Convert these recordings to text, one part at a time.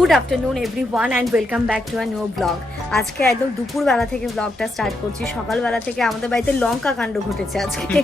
Good afternoon everyone and welcome back to a new blog আজকে একদম দুপুরবেলা থেকে ব্লগটা স্টার্ট করছি। সকালবেলা থেকে আমাদের বাড়িতে লঙ্কা কাণ্ড ঘটেছে আজকে।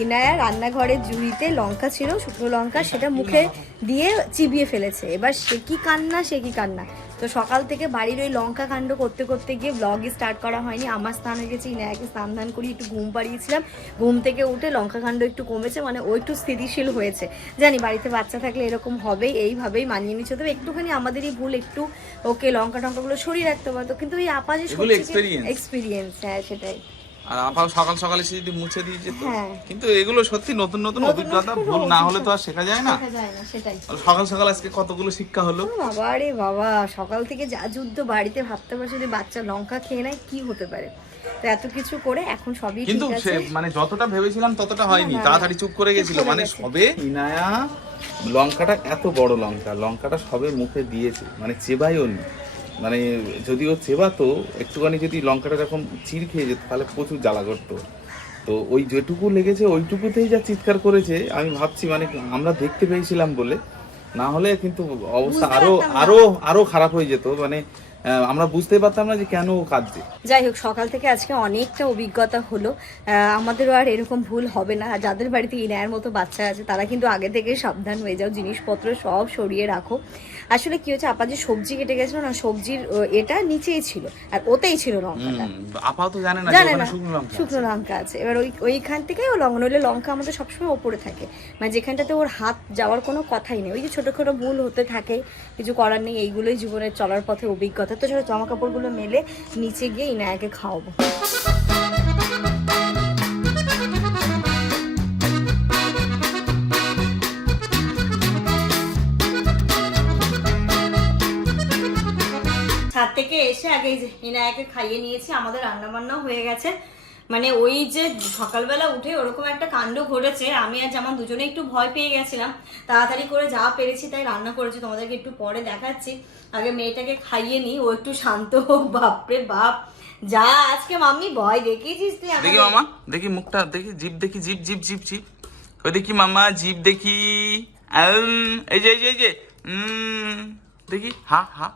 ইনায়া রান্নাঘরের জুড়িতে লঙ্কা ছিল শুকনো লঙ্কা সেটা মুখে দিয়ে চিবিয়ে ফেলেছে। এবার সে কি কান্না সে কি কান্না? তো সকাল থেকে বাড়ির ওই লঙ্কা কাণ্ড করতে করতে গিয়ে ব্লগই স্টার্ট করা হয়নি। আমার স্নান হয়ে গেছে ইনায়াকে স্নান ধান করি একটু ঘুম পাড়িয়েছিলাম। ঘুম থেকে উঠে লঙ্কা কাণ্ড একটু কমেছে মানে ও একটু স্থিতিশীল হয়েছে। জানি বাড়িতে বাচ্চা থাকলে এরকম হবেই এইভাবেই মানিয়ে নিচ্ছে। তবে একটুখানি আমাদেরই ভুল একটু ওকে লঙ্কা টঙ্কাগুলো সরিয়ে রাখতে পারতো কিন্তু ওই আপা যে এক্সপিরিয়েন্স হ্যাঁ সেটাই। আর আপাও সকাল সকাল এসে যদি মুছে দিয়ে যেত হ্যাঁ। কিন্তু এগুলো সত্যি নতুন নতুন অভিজ্ঞতা ভুল না হলে তো আর শেখা যায় না। সকাল সকাল আজকে কতগুলো শিক্ষা হলো? বাবা রে বাবা সকাল থেকে যা যুদ্ধ বাড়িতে ভাবতে পারছি যদি বাচ্চা লঙ্কা খেয়ে নেয় কি হতে পারে? তো এত কিছু করে এখন সবই কিন্তু মানে যতটা ভেবেছিলাম ততটা হয়নি তাড়াতাড়ি চুপ করে গেছিল মানে সবে ইনায়া লঙ্কাটা এত বড় লঙ্কা লঙ্কাটা সবে মুখে দিয়েছে মানে চেবাইও নি। মানে যদিও চেবাতো একটুখানি যদি লঙ্কাটা এরকম চির খেয়ে যেত তাহলে প্রচুর জ্বালা করতো। তো ওই যেটুকু লেগেছে ওইটুকুতেই যা চিৎকার করেছে আমি ভাবছি মানে আমরা দেখতে পেয়েছিলাম বলে। না হলে কিন্তু অবস্থা আরও আরও আরও খারাপ হয়ে যেত। মানে আমরা বুঝতে পারতাম না যে কেন ও কাঁদছে। যাই হোক সকাল থেকে আজকে অনেকটা অভিজ্ঞতা হলো। আমাদেরও আর এরকম ভুল হবে না। যাদের বাড়িতে ইনায়ের মতো বাচ্চা আছে তারা কিন্তু আগে থেকে সাবধান হয়ে যাও। জিনিসপত্র সব সরিয়ে রাখো। আসলে কি হচ্ছে আপা যে সবজি কেটে গেছিল না সবজির এটা নিচেই ছিল আর ওতেই ছিল লঙ্কাটা। আপাও তো জানে না জানে না শুকনো লঙ্কা আছে। শুকনো লঙ্কা আছে। এবার ওই ওইখান থেকেই ও লঙ্কা নইলে লঙ্কা আমাদের সবসময় ওপরে থাকে। মানে যেখানটাতে ওর হাত যাওয়ার কোনো কথাই নেই। ওই যে ছোটো ছোটো ভুল হতে থাকে কিছু করার নেই এইগুলোই জীবনের চলার পথে অভিজ্ঞতা। তো ছোটো জামা কাপড়গুলো মেলে নিচে গিয়ে ইনায়াকে খাওয়াবো। থেকে এসে আগে যে ইনায়াকে খাইয়ে নিয়েছি, আমাদের রান্না বান্নাও হয়ে গেছে। মানে ওই যে সকালবেলা উঠে ওরকম একটা কাণ্ড ঘটেছে, আমি আর যেমন দুজনে একটু ভয় পেয়ে গেছিলাম। তাড়াতাড়ি করে যা পেরেছি তাই রান্না করেছি, তোমাদেরকে একটু পরে দেখাচ্ছি। আগে মেয়েটাকে খাইয়ে নি ও একটু শান্ত হোক, বাপরে বাপ। যা আজকে মাম্মি, ভয় দেখিয়েছিস তুই। দেখি মামা, দেখি মুখটা, দেখি জিপ দেখি জিপ জিপ জিপ জিপ ওই দেখি মামা জিপ দেখি। এই যে এই যে এই যে দেখি, হা হা।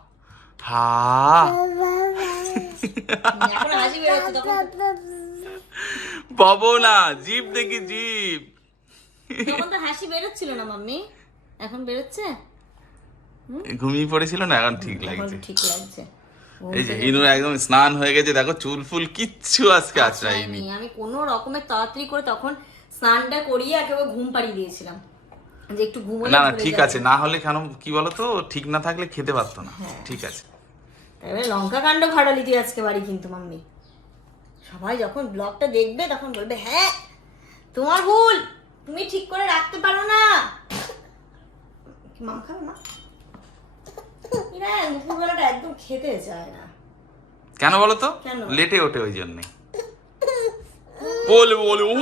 পাবো না জিপ দেখি জিপ তখন তো হাসি বেরোচ্ছিল না মাম্মি এখন বেরোচ্ছে ঘুমিয়ে পড়েছিল না এখন ঠিক লাগছে ঠিক লাগছে এই যে ইনুর একদম স্নান হয়ে গেছে দেখো চুল ফুল কিচ্ছু আজকে আছড়াইনি আমি কোনো রকমের তাড়াতাড়ি করে তখন স্নানটা করিয়ে একেবারে ঘুম পাড়িয়ে দিয়েছিলাম যে একটু ঘুমোলে না না ঠিক আছে না হলে কেন কি বলতো ঠিক না থাকলে খেতে পারতো না। ঠিক আছে এবারে লঙ্কা কাণ্ড ঘাটালি তুই আজকে বাড়ি কিন্তু মাম্মি। সবাই যখন ব্লগটা দেখবে তখন বলবে হ্যাঁ তোমার ভুল তুমি ঠিক করে রাখতে পারো না। মা খাবে মা? এরা দুপুরবেলাটা একদম খেতে চায় না। কেন বলো তো কেন? লেটে ওঠে ওই জন্যে। বলে বলে ও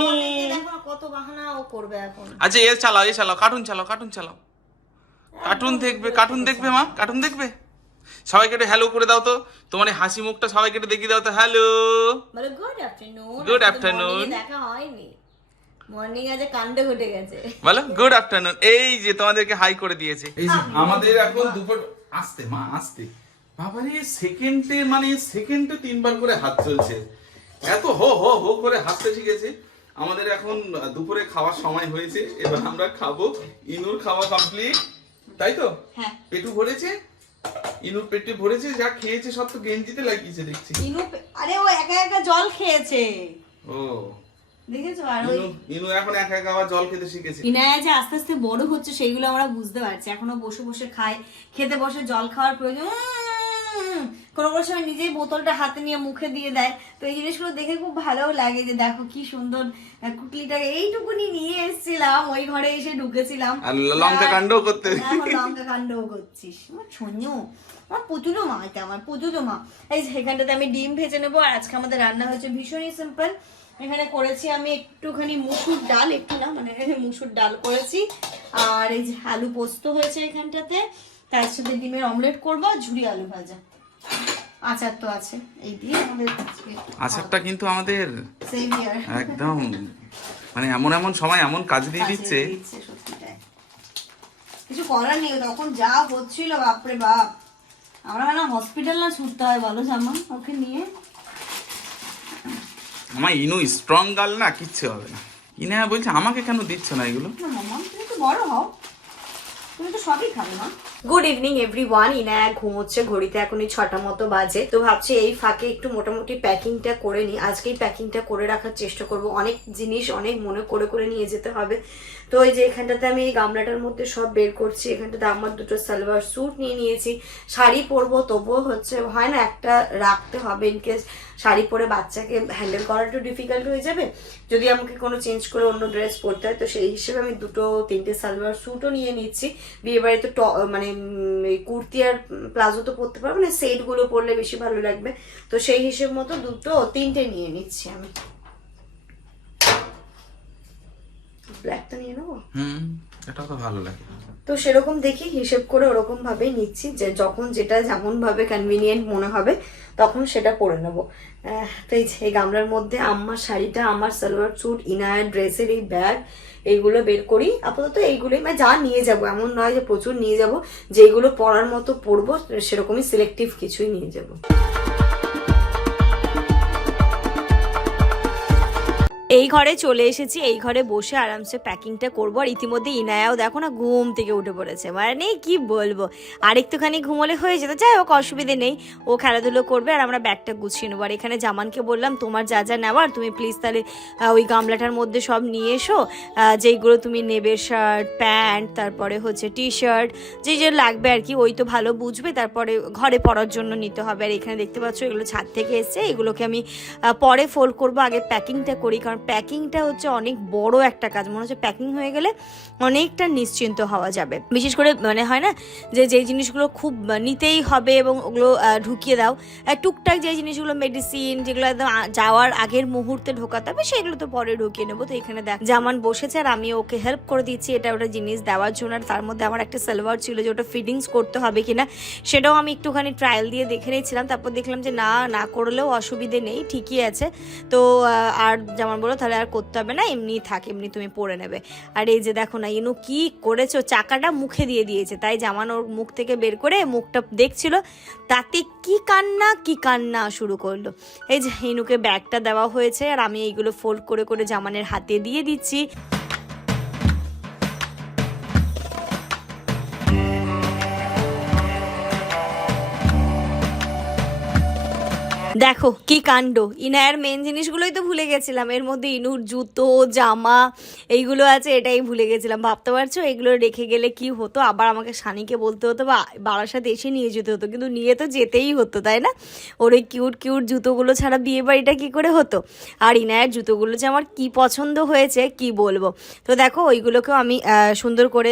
কত বাহানা ও করবে এখন। আচ্ছা এ চালাও এ চালাও কার্টুন চালাও কার্টুন চালাও। কার্টুন দেখবে কার্টুন দেখবে মা? কার্টুন দেখবে? সবাইকে একটু হ্যালো করে দাও তো। তোমার হাসি মুখটা সবাইকে একটু দেখিয়ে দাও তো হ্যালো বলে গুড আফটারনুন Good afternoon. দেখা হয়নি। মর্নিং আজ কাণ্ড ঘটে গেছে। বলো গুড আফটারনুন এই যে তোমাদেরকে হাই করে দিয়েছে। এই যে আমাদের এখন দুপুর আসতে মা আসতে। বাবারে সেকেন্ডে মানে সেকেন্ডে তিনবার করে হাত চলছে। এত হো হো হো করে হাসতে শিখেছে। আমাদের এখন দুপুরে খাওয়ার সময় হয়েছে। এবার আমরা খাব ইনুর খাওয়া কমপ্লিট তাই তো? হ্যাঁ। পেটু ভরেছে? ইনুর পেটে ভরেছে যা খেয়েছে সব তো গেঞ্জিতে লাগিয়েছে দেখছি। ইনু আরে ও একা একা জল খেয়েছে। ও। দেখেছ? আর ওই ইনু ইনু এখন একা একা আবার জল খেতে শিখেছে। ইনায়া যে আস্তে আস্তে বড় হচ্ছে সেগুলো আমরা বুঝতে পারছি। এখনও বসে বসে খাই খেতে বসে জল খাওয়ার প্রয়োজন। কোনো কোনো সময় নিজেই বোতলটা হাতে নিয়ে মুখে দিয়ে দেয়। তো এই জিনিসগুলো দেখে খুব ভালোও লাগে যে দেখো কি সুন্দর আহ, কুটলিটাকে এইটুকুনি নিয়ে এসেছিলাম ওই ঘরে এসে ঢুকেছিলাম। লঙ্কা কাণ্ডও করতে লঙ্কা কাণ্ডও করছিস। আমার ছন্যু আমার পুতুলো মা এটা আমার পুতুলো মা। এই যে এখানটাতে আমি ডিম ভেজে নেব আর আজকে আমাদের রান্না হয়েছে ভীষণই সিম্পল এখানে করেছি আমি একটুখানি মুসুর ডাল একটু না মানে মুসুর ডাল করেছি। আর এই যে আলু পোস্ত হয়েছে এখানটাতে। তার সাথে ডিমের অমলেট করব ঝুরি আলু ভাজা। আচার তো আছে এই দিয়ে আমাদের আচারটা কিন্তু আমাদের একদম মানে এমন এমন সময় এমন কাজ দিয়ে দিচ্ছে। কিছু করার নেই তখন যা হচ্ছিল বাপরে বাপ। আমরা না হসপিটাল না ছুটতে হয় বলো জামা ওকে নিয়ে। আমার ইনু স্ট্রং গার্ল না কিচ্ছু হবে না। ইনা বলছে আমাকে কেন দিচ্ছ না এগুলো? না মামা তুমি তো বড় হও। তুমি তো সবই খাবে না good evening everyone Inaya ঘুমোচ্ছে ঘড়িতে এখনই ছটা মতো বাজে। তো ভাবছি এই ফাঁকে একটু মোটামুটি প্যাকিংটা করে নিই। আজকেই প্যাকিংটা করে রাখার চেষ্টা করব। অনেক জিনিস, অনেক মনে করে করে নিয়ে যেতে হবে। তো এই যে এখানটাতে আমি এই গামলাটার মধ্যে সব বের করছি। এখানটাতে আমার দুটো সালোয়ার স্যুট নিয়ে নিয়েছি। শাড়ি পরবো, তবুও হচ্ছে হয় না একটা রাখতে হবে ইনকেস শাড়ি পরে বাচ্চাকে হ্যান্ডেল করা একটু ডিফিকাল্ট হয়ে যাবে। যদি আমাকে কোনো চেঞ্জ করে অন্য ড্রেস পরতে হয়, তো সেই হিসেবে আমি দুটো, তিনটে সালোয়ার স্যুটও নিয়ে নিচ্ছি। বিয়েবাড়িতে মানে এই কুর্তি আর প্লাজো তো পরতে পারব না, সেটগুলো পরলে বেশি ভালো লাগবে। তো সেই হিসেব মতো দুটো, তিনটে নিয়ে নিচ্ছি আমি। ব্ল্যাকটা নিয়ে নেব? হুম এটা তো ভালো লাগে। তো সেরকম দেখি হিসেব করে ওরকম ভাবেই নিচ্ছি যে যখন যেটা যেমন ভাবে কনভিনিয়েন্ট মনে হবে তখন সেটা পরে নেব। তো এই গামলার মধ্যে আমার শাড়িটা আমার সালোয়ার স্যুট ইনার ড্রেসের এই ব্যাগ এইগুলো বের করি। আপাতত এইগুলোই মানে যা নিয়ে যাব এমন নয় যে প্রচুর নিয়ে যাব যেইগুলো পরার মতো পরবো সেরকমই সিলেক্টিভ কিছুই নিয়ে যাব। এই ঘরে চলে এসেছি, এই ঘরে বসে আরামসে প্যাকিংটা করব। আর ইতিমধ্যে ইনায়াও দেখো না ঘুম থেকে উঠে পড়েছে। মানে কি বলব? আর একটুখানি ঘুমোলে হয়ে যেত, যাই হোক, অসুবিধে নেই। ও খেলাধুলো করবে আর আমরা ব্যাগটা গুছিয়ে নেব। আর এখানে জামানকে বললাম, তোমার যা যা নেওয়ার, তুমি প্লিজ তাহলে ওই গামলাটার মধ্যে সব নিয়ে এসো। যেইগুলো তুমি নেবে শার্ট প্যান্ট তারপরে হচ্ছে টি শার্ট যে যে লাগবে আর কি, ওই তো ভালো বুঝবে। তারপরে ঘরে পরার জন্য নিতে হবে। আর এখানে দেখতে পাচ্ছ, এগুলো ছাদ থেকে এসছে। এগুলোকে আমি পরে ফোল্ড করব। আগে প্যাকিংটা করি, কারণ প্যাকিংটা হচ্ছে অনেক বড় একটা কাজ। মনে হচ্ছে প্যাকিং হয়ে গেলে অনেকটা নিশ্চিন্ত হওয়া যাবে। বিশেষ করে মানে হয় না যে, যেই জিনিসগুলো খুব নিতেই হবে এবং ওগুলো ঢুকিয়ে দাও। টুকটাক যে জিনিসগুলো মেডিসিন যেগুলো একদম যাওয়ার আগের মুহূর্তে ঢোকাতে হবে, সেগুলো তো পরে ঢুকিয়ে নেব। তো এখানে দেখ, জামান বসেছে আর আমি ওকে হেল্প করে দিচ্ছি। এটা ওটা জিনিস দেওয়ার জন্য। আর তার মধ্যে আমার একটা সালোয়ার ছিল যে, ওটা ফিটিংস করতে হবে কিনা। সেটাও আমি একটুখানি ট্রায়াল দিয়ে দেখে নিয়েছিলাম। তারপর দেখলাম যে, না না করলেও অসুবিধে নেই, ঠিকই আছে। তো আর যেমন বলো তাহলে আর করতে হবে না এমনি থাক এমনি তুমি পরে নেবে। আর এই যে দেখো না, ইনু কি করেছ চাকাটা মুখে দিয়ে দিয়েছে। তাই জামান ওর মুখ থেকে বের করে মুখটা দেখছিল, তাতে কি কান্না কি কান্না শুরু করল। এই যে ইনুকে ব্যাগটা দেওয়া হয়েছে, আর আমি এইগুলো ফোল্ড করে করে জামানের হাতে দিয়ে দিচ্ছি। দেখো কি কাণ্ড। ইনায়ার মেন জিনিসগুলোই তো ভুলে গেছিলাম। এর মধ্যে ইনুর জুতো জামা এইগুলো আছে এটাই ভুলে গেছিলাম। ভাবতে পারছ? এগুলো রেখে গেলে কি হতো? আবার আমাকে সানিকে বলতে হতো বা বারাসাত এসে নিয়ে যেতে হতো। কিন্তু নিয়ে তো যেতেই হতো তাই না? ওর ওই কিউট কিউট জুতোগুলো ছাড়া বিয়ে বাড়িটা কি করে হতো? আর ইনায়ার জুতোগুলো যে আমার কি পছন্দ হয়েছে কি বলব? তো দেখো ওইগুলোকেও আমি সুন্দর করে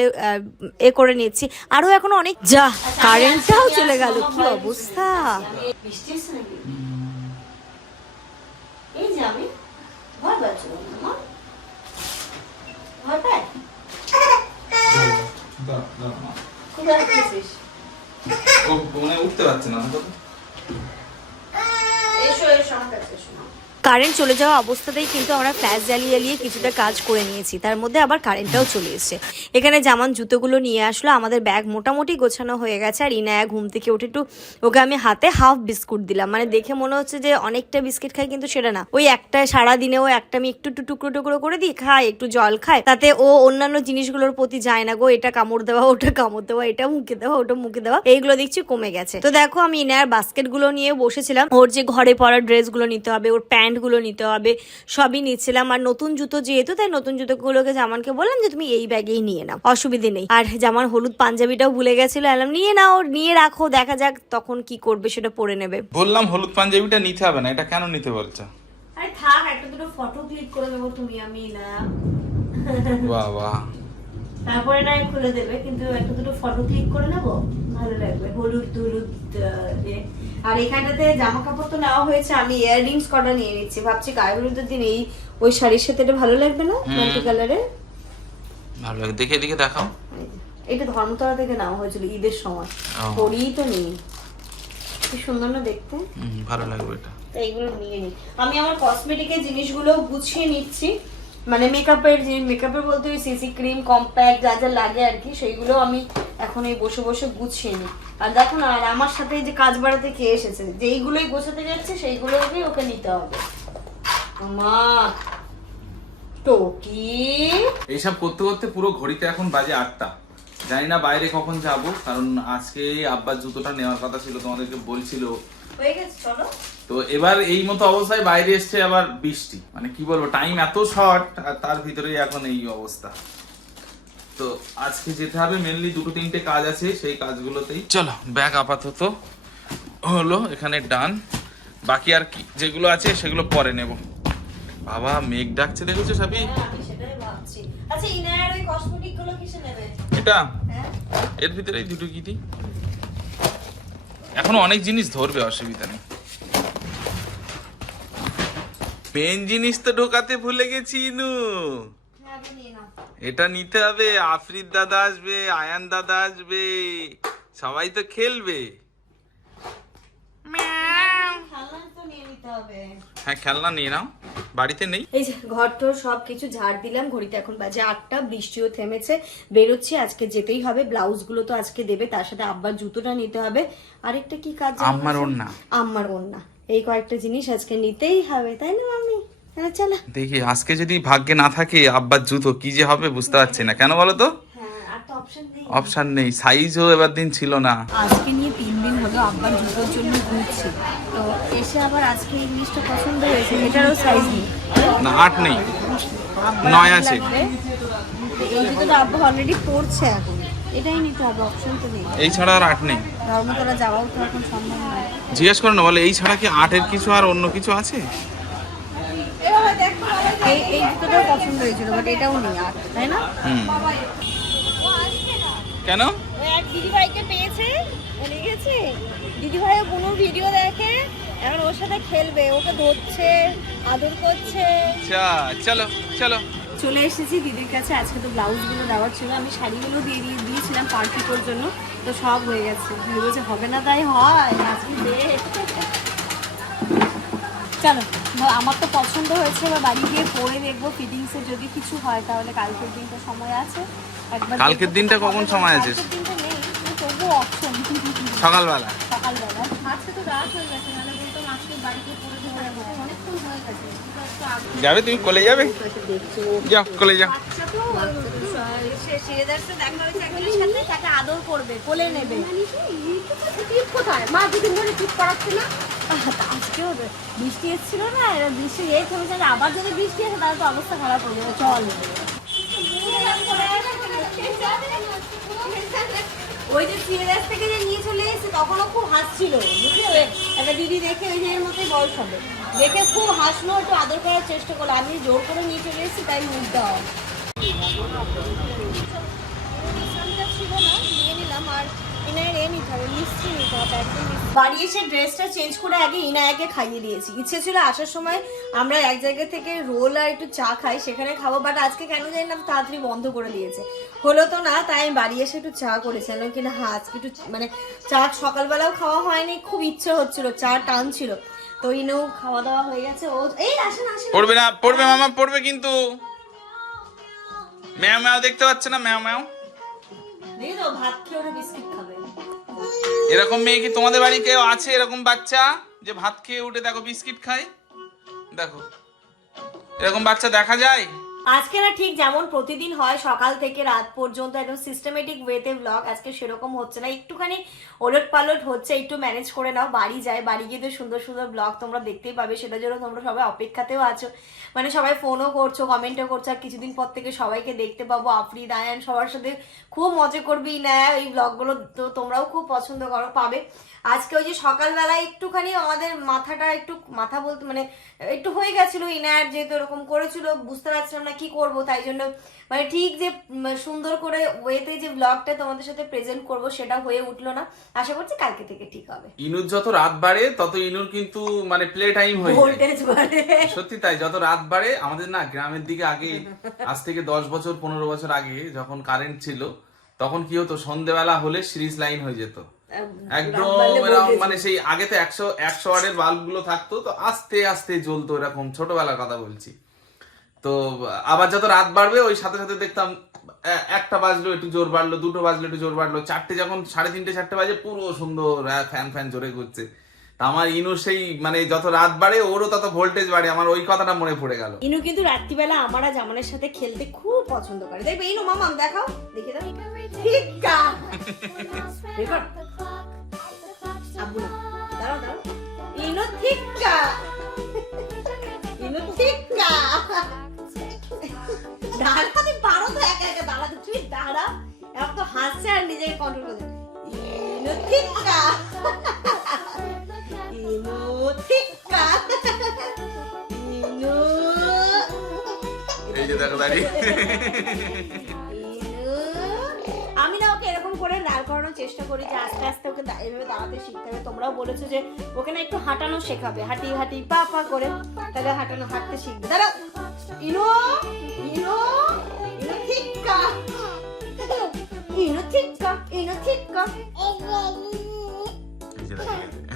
এ করে নিচ্ছি। আরও এখন অনেক যা কারেন্টটাও চলে গেল। কি অবস্থা বৃষ্টি এসছে নাকি এই যে আমি ঘর পাচ্ছ আমার ভয় পায় খুব রাখতেছিস? ও মানে উঠতে পারছে না এসো এসো আমার কাছে এসো কারেন্ট চলে যাওয়া অবস্থাতেই কিন্তু আমরা ফ্ল্যাশ জ্বালিয়ে জ্বালিয়ে কিছুটা কাজ করে নিয়েছি। তার মধ্যে আবার কারেন্টটাও চলে এসেছে। এখানে জামান জুতোগুলো নিয়ে আসলো, আমাদের ব্যাগ মোটামুটি গোছানো হয়ে গেছে। আর ইনায়া ঘুম থেকে উঠে একটু ওকে আমি হাতে হাফ বিস্কুট দিলাম। মানে দেখে মনে হচ্ছে যে অনেকটা বিস্কিট খাই কিন্তু সেটা না। ওই একটা সারা দিনে ও একটা আমি একটু টুকরো টুকরো করে দিই খাই একটু জল খায়। তাতে ও অন্যান্য জিনিসগুলোর প্রতি যায় না গো। এটা কামড় দেওয়া, ওটা কামড় দেওয়া, এটা মুখে দেওয়া, ওটা মুখে দেওয়া। এইগুলো দেখছি কমে গেছে। তো দেখো আমি ইনায়ার বাস্কেটগুলো নিয়ে বসেছিলাম। ওর যে ঘরে পরার ড্রেসগুলো নিতে হবে, ওর প্যান্ট গুলো নিতে হবে সবই নিচ্ছিলাম। আর নতুন জুতো যেহেতু তাই নতুন জুতোগুলোকে জামানকে বললাম যে তুমি এই ব্যাগেই নিয়ে নাও। অসুবিধে নেই। আর জামান হলুদ পাঞ্জাবিটাও ভুলে গেছিল এলাম নিয়ে নাও নিয়ে রাখো দেখা যাক তখন কি করবে সেটা পরে নেবে। বললাম হলুদ পাঞ্জাবিটা নিতে হবে না এটা কেন নিতে বলছো? আরে থাক একটা দুটো ফটো ক্লিক করে দেবো তুমি আমি না। বাহ বাহ তারপরে না খুলে দেবে কিন্তু একটা দুটো ফটো ক্লিক করে নেব ভালো লাগবে। হলুদ হলুদ আর এখানটাতে জামা কাপড় তো নেওয়া হয়েছে আমি ইয়াররিংস কটা নিয়ে নিচ্ছি। ভাবছি গায়ে হলুদের দিন এই ওই শাড়ির সাথে এটা ভালো লাগবে না মাল্টি কালারের ভালো লাগে। দেখে দেখে দেখাও। এটা ধর্মতলা থেকে নেওয়া হয়েছিল ঈদের সময়। পরিই তো নেই। কি সুন্দর না দেখতে? হুম, ভালো লাগবে এটা। তো এইগুলো নিয়ে নিই আমি আমার কসমেটিকের জিনিসগুলো গুছিয়ে নিচ্ছি। মানে মেকআপের যে মেকআপের বলতে ওই সিসি ক্রিম কম্প্যাক্ট যা যা লাগে আর কি, সেইগুলো আমি এখন এই বসে বসে গুছিয়ে নিই। আর দেখো না, আর আমার সাথে যে কাজ বাড়াতে কে এসেছে, যেইগুলোই গোছাতে যাচ্ছে সেইগুলোকেই ওকে নিতে হবে। মা টোকি। এইসব করতে করতে পুরো ঘড়িতে এখন বাজে আটটা। জানি না বাইরে কখন যাব, কারণ আজকে আব্বার জুতোটা নেওয়ার কথা ছিল, তোমাদেরকে বলছিল। তো এবার এই মতো অবস্থায় বাইরে এসছে আবার বৃষ্টি। মানে কি বলব টাইম এত শর্ট আর তার ভিতরেই এখন এই অবস্থা। তো আজকে যেতে হবে মেনলি দুটো তিনটে কাজ আছে সেই কাজগুলোতেই। চলো ব্যাগ আপাতত হলো এখানে ডান বাকি আর কি যেগুলো আছে সেগুলো পরে নেব। বাবা মেঘ ডাকছে দেখেছ সাবি? হ্যাঁ, আচ্ছা এটা? হ্যাঁ। এর ভিতরে দুটো কি দিই? এখনও অনেক জিনিস ধরবে অসুবিধা নেই। মেন জিনিস তো ঢোকাতে ভুলে গেছি ইনু। এটা নিতে হবে আফরিদ দাদা আসবে আয়ান দাদা আসবে সবাই তো খেলবে। খেলনা তো নিয়ে নিতে হবে। হ্যাঁ খেলনা নিয়ে নাও। বাড়িতে নেই? এই যে ঘর টর সব কিছু ঝাড় দিলাম ঘড়িতে এখন বাজে আটটা বৃষ্টিও থেমেছে বেরোচ্ছি আজকে যেতেই হবে ব্লাউজগুলো তো আজকে দেবে তার সাথে আব্বার জুতোটা নিতে হবে। আরেকটা কি কাজ আম্মার? ওড়না। আম্মার ওড়না। এই কয়েকটা জিনিস আজকে নিতেই হবে তাই না মাম্মি? হ্যাঁ চলো। দেখি আজকে যদি ভাগ্যে না থাকে আব্বার জুতো কি যে হবে বুঝতে পারছি না। কেন বলো তো? হ্যাঁ অপশন নেই। অপশন নেই সাইজও এবার দিন ছিল না। আজকে নিয়ে হলো আব্বার জুতোর জন্য ঘুরছি। তো এসে আবার আজকে এই জিনিসটা পছন্দ হয়েছে এটারও সাইজ নেই। না আট নেই। নয় আছে। তো এই জুতোটা আব্বা অলরেডি পরছে এখন এটাই নিতে হবে অপশন তো নেই। এই ছাড়া আর আট নেই। ধর্মতলা যাওয়াও তো এখন সম্ভব নয়। জিজ্ঞেস করো না বলে এই ছাড়া কি আটের কিছু আর অন্য কিছু আছে? এই এই জুতোটাও পছন্দ হয়েছিল বাট এটাও নেই তাই না? কেন? দিদিভাইকে পেয়েছে। উনি গেছে? দিদিভাইও কোনো ভিডিও দেখে এখন ওর সাথে খেলবে ওকে ধরছে আদর করছে। আচ্ছা চলো চলো। চলে এসেছি দিদির কাছে আজকে তো ব্লাউজগুলো দেওয়ার ছিল আমি শাড়িগুলো দিয়ে দিয়ে দিয়েছিলাম পার্টিকোর জন্য তো সব হয়ে গেছে। দিদি বলছে হবে না তাই হয় আজকে দে। চলো আমার তো পছন্দ হয়েছে এবার বাড়ি গিয়ে পরে দেখব ফিটিংসে যদি কিছু হয় তাহলে কালকের দিনটা সময় আছে। একবার কালকের দিনটা কখন সময় আছে? কালকের দিনটা নেই কিন্তু তবুও অপশন সকালবেলা। সকালবেলা। আজকে তো রাত হয়ে গেছে নাহলে বলতাম আজকে বাড়িতে পরে ধরে অনেকক্ষণ হয়ে গেছে কিন্তু একটু আগে যাবে তুমি কলে যাবে? যাও কলে যাও। আদর করবে কোলে নেবে। কোথায়? মা দুদিন ধরে টিপ করাচ্ছে না? আজকেও বৃষ্টি এসেছিল না এরা বৃষ্টি এই না, আবার যদি বৃষ্টি আসে তাহলে তো অবস্থা খারাপ হয়ে যাবে। চল। ওই যে সিরিয়াস থেকে যে নিয়ে চলে এসেছে, তখনও খুব হাসছিল। বুঝলে? একটা দিদি দেখে ওই যে এর মতোই বয়স হবে। দেখে খুব হাসলো, একটু আদর করার চেষ্টা করল। আমি জোর করে নিয়ে চলে এসেছি, তাই মুখ দেওয়া ছিল না নিয়ে নিলাম আর ইনায়ের এ নিতে হবে মিষ্টি নিতে হবে একদম বাড়ি এসে ড্রেসটা চেঞ্জ করে আগে ইনায়াকে খাইয়ে দিয়েছি। ইচ্ছে ছিল আসার সময় আমরা এক জায়গা থেকে রোল আর একটু চা খাই সেখানে খাব বাট আজকে কেন জানি না তাড়াতাড়ি বন্ধ করে দিয়েছে। হলো তো না তাই আমি বাড়ি এসে একটু চা করেছিলাম কিনা হ্যাঁ আজকে একটু মানে চা সকালবেলাও খাওয়া হয়নি খুব ইচ্ছে হচ্ছিল চা টান ছিল। তো ইনেও খাওয়া দাওয়া হয়ে গেছে ও এই আসেন আসেন। পড়বে না পড়বে মামা পড়বে কিন্তু। ম্যাও ম্যাও দেখতে পাচ্ছে না ম্যাও ম্যাও। দিয়ে দাও ভাত খেয়ে ওরা বিস্কিট খাবে। এরকম মেয়ে কি তোমাদের বাড়ি কেউ আছে এরকম বাচ্চা যে ভাত খেয়ে উঠে দেখো বিস্কিট খায়? দেখো। এরকম বাচ্চা দেখা যায়? আজকে না ঠিক যেমন প্রতিদিন হয়, সকাল থেকে রাত পর্যন্ত একদম সিস্টেমেটিক ওয়েতে ব্লগ আজকে সেরকম হচ্ছে না। একটুখানি ওলট পালট হচ্ছে, একটু ম্যানেজ করে নাও। বাড়ি যায় বাড়ি গিয়ে তো সুন্দর সুন্দর ব্লগ তোমরা দেখতেই পাবে, সেটার জন্য তোমরা সবাই অপেক্ষাতেও আছো। মানে সবাই ফোনও করছ কমেন্টও করছ, আর কিছুদিন পর থেকে সবাইকে দেখতে পাবো। আফরিদ, আয়ান সবার সাথে খুব মজা করবি। না, এই ব্লগগুলো তো তোমরাও খুব পছন্দ করো, পাবে। আজকে ওই যে সকালবেলা একটুখানি আমাদের মাথাটা একটু, মাথা বলতে মানে একটু হয়ে গেছিল ইনায়ার যেহেতু এরকম করেছিল, বুঝতে পারছিলাম না কি করব তাই জন্য মানে ঠিক যে সুন্দর করে ওয়েতে যে ব্লগটা তোমাদের সাথে প্রেজেন্ট করব সেটা হয়ে উঠল না। আশা করছি কালকে থেকে ঠিক হবে। ইনুর যত রাত বাড়ে তত ইনুর কিন্তু মানে প্লে টাইম হয়ে ভোল্টেজ বাড়ে। সত্যি তাই যত রাত বাড়ে আমাদের না গ্রামের দিকে আগে আজ থেকে দশ বছর পনেরো বছর আগে যখন কারেন্ট ছিল তখন কি হতো সন্ধেবেলা হলে সিরিজ লাইন হয়ে যেত। একদম মানে সেই আগে তো একশো একশো ওয়ার্ডের বাল্বগুলো থাকতো তো আস্তে আস্তে জ্বলতো এরকম ছোটবেলার কথা বলছি। তো, আবার যত রাত বাড়বে, ওই সাথে সাথে দেখতাম একটা বাজলো একটু জোর বাড়লো, দুটো বাজলো একটু জোর বাড়লো, চারটে যখন সাড়ে তিনটে, চারটে বাজে, পুরো সুন্দর ফ্যান ফ্যান জোরে ঘুরছে। আমার ইনু সেই মানে যত রাত বাড়ে, ওরও তত ভোল্টেজ বাড়ে, আমার ওই কথাটা মনে পড়ে গেল। ইনু কিন্তু রাত্রিবেলা আমার আর জামানের সাথে খেলতে খুব পছন্দ করে। দেখবে, ইনু মামাম দেখাও, দেখে দাও। ঠিকা! দাঁড়াও দাঁড়াও। ইনু, ঠিকা! ইনু, ঠিকা! দাঁড়াতে পারো তো একা একা দাঁড়াতে তুই দাঁড়া। এখন তো হাসছে আর নিজেকে কন্ট্রোল করছে ইনু ঠিকা ইনু ঠিকা ইনু এই যে দেখো দাঁড়িয়ে। আমি না ওকে এরকম করে দাঁড় করানোর চেষ্টা করি যে আস্তে আস্তে ওকে এভাবে দাঁড়াতে শিখতে হবে। তোমরাও বলেছ যে ওকে না একটু হাঁটানো শেখাবে। হাঁটি হাঁটি পা পা করে তাহলে হাঁটানো হাঁটতে শিখবে। দাঁড়াও। ইনো ইনো ইনো ঠিকা ইনো ঠিকা ইনো ঠিকা এই যে দাঁড়িয়ে আছে।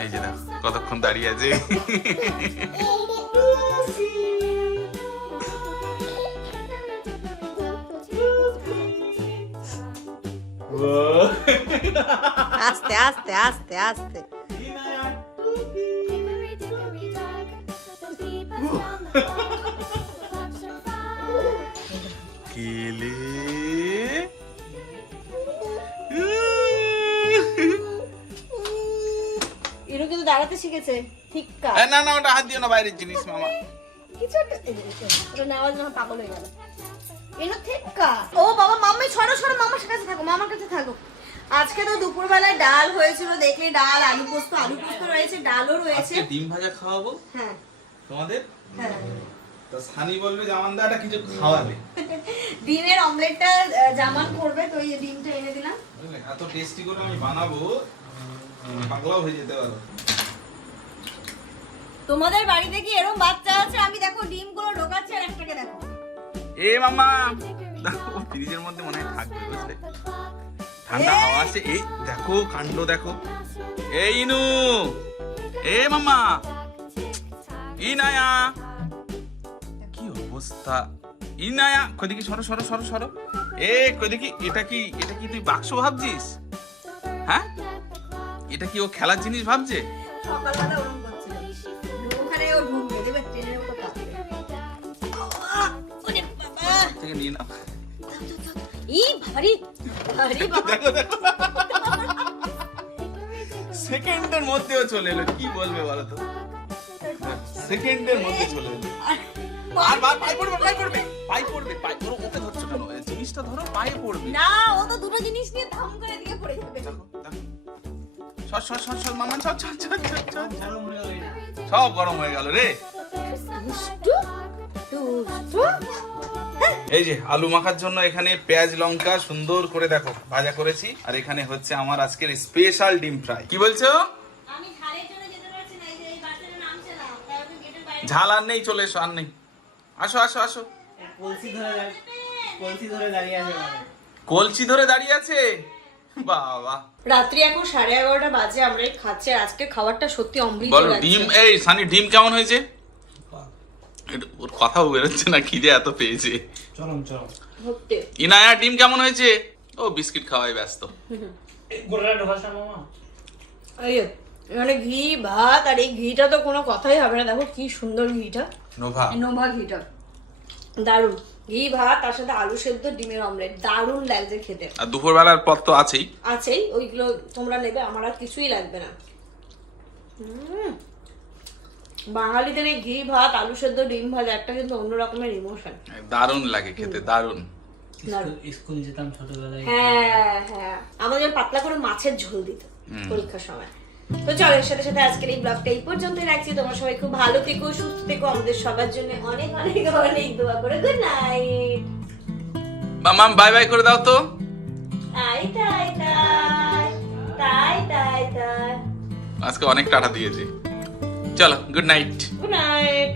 এই যে দেখো কতক্ষণ দাঁড়িয়ে আছে আস্তে আস্তে আস্তে আস্তে কেলে? ইনো কিন্তু দাঁড়াতে শিখেছে ঠিকা না না ওটা হাত দিও না বাইরের জিনিস মামা। কিছু একটা ওটা নেওয়ার জন্য পাগল হয়ে গেল। এনো থেক্কা ও বাবা মাম্মি ছড়ো ছড়ো মামার কাছে থাকো মামার কাছে থাকো। আজকে তো দুপুরবেলায় ডাল হয়েছিল দেখলে ডাল আলু পোস্ত আলু পোস্ত রয়েছে ডালও রয়েছে। ডিম ভাজা খাওয়াবো? হ্যাঁ। তোমাদের? তা সানি বলবে জামানদাটা কিছু খাওয়াবে। ডিমের অমলেটটা জামান করবে তো এই ডিমটা এনে দিলাম। এত টেস্টি করে আমি বানাবো পাগলাও হয়ে যেতে পারো। তোমাদের বাড়িতে কি এরকম বাচ্চা আছে? আমি দেখো ডিমগুলো ঢোকাচ্ছি আর একটাকে দেখো। এ মামা দেখো ফ্রিজের মধ্যে মনে হয় থাকবে বুঝলে? ঠান্ডা হাওয়া আছে এই দেখো কাণ্ড দেখো। এই ইনু! এ মামা ইনায়া কি অবস্থা? ইনায়া কই দেখি সরো সরো সরো সরো। এ কই দেখি এটা কি এটা কি তুই বাক্স ভাবছিস? হ্যাঁ? এটা কি ও খেলার জিনিস ভাবছে? থেকে নিয়ে নাও। ই সেকেন্ডের মধ্যেও চলে এলো কি বলবে বলো তো? সেকেন্ডের মধ্যে চলে এলো আর বার পায়ে পড়বে পায়ে পড়বে। পায়ে পড়বে পায়ে ধরো ওকে ধরছো কেন? জিনিসটা ধরো পায়ে পড়বে। না ও তো দুটো জিনিস নিয়ে ধাম করে দিকে পড়ে যাবে। সর সর সর সর মামা সর সর সর সর সর। সব গরম হয়ে গেল রে। এই যে আলু মাখার জন্য এখানে পেঁয়াজ লঙ্কা সুন্দর করে দেখো ভাজা করেছি। আর এখানে হচ্ছে আমার আজকের স্পেশাল ডিম ফ্রাই কি বলছো আমি ঝালের জন্য যেতে পারছি না এই যে এই বাচ্চাটা নামছে না তাই ওকে গেটের বাইরে ঝাল আর নেই চলে এসো আর নেই। আসো আসো আসো। কলসি ধরে দাঁড়িয়ে কলসি ধরে দাঁড়িয়ে আছে কলসি ধরে দাঁড়িয়ে আছে? বাবা। রাত্রি এখন সাড়ে এগারোটা বাজে আমরা খাচ্ছি আর আজকে খাবারটা সত্যি অমৃত বলো ডিম এই সানি ডিম কেমন হয়েছে? ওর কথাও বেরোচ্ছে না খিদে এত পেয়েছে। চরম চরম। ইনায়া ডিম কেমন হয়েছে? ও বিস্কিট খাওয়াই ব্যস্ত। গোড়াটা ঢোকাস না মামা। এখানে ঘি ভাত আর এই ঘিটা তো কোনো কথাই হবে না। দেখো কি সুন্দর ঘিটা। নোভা। নোভা ঘিটা। দারুণ। ঘি ভাত তার সাথে আলু সেদ্ধ ডিমের অমলেট। দারুণ লাগছে খেতে। আর দুপুরবেলার পর তো আছেই। আছেই ওইগুলো তোমরা নেবে আমার আর কিছুই লাগবে না। বাঙালিদের এই ঘি ভাত আলু সেদ্ধ ডিম ভাজা একটা কিন্তু অন্য রকমের ইমোশন দারুণ লাগে খেতে দারুণ। স্কুল যেতাম ছোটবেলায়। হ্যাঁ হ্যাঁ। আমাদের পাতলা করে মাছের ঝোল দিত পরীক্ষার সময়। তো চলো এর সাথে সাথে আজকের এই ব্লগটা এই পর্যন্ত রাখছি। তোমরা সবাই খুব ভালো থেকো সুস্থ থেকো। আমাদের সবার জন্য অনেক অনেক অনেক দোয়া করে। গুড নাইট মামাম বাই বাই করে দাও তো। তাই তাই তাই তাই তাই তাই আজকে অনেক টাটা দিয়েছি। চলো গুড নাইট গুড নাইট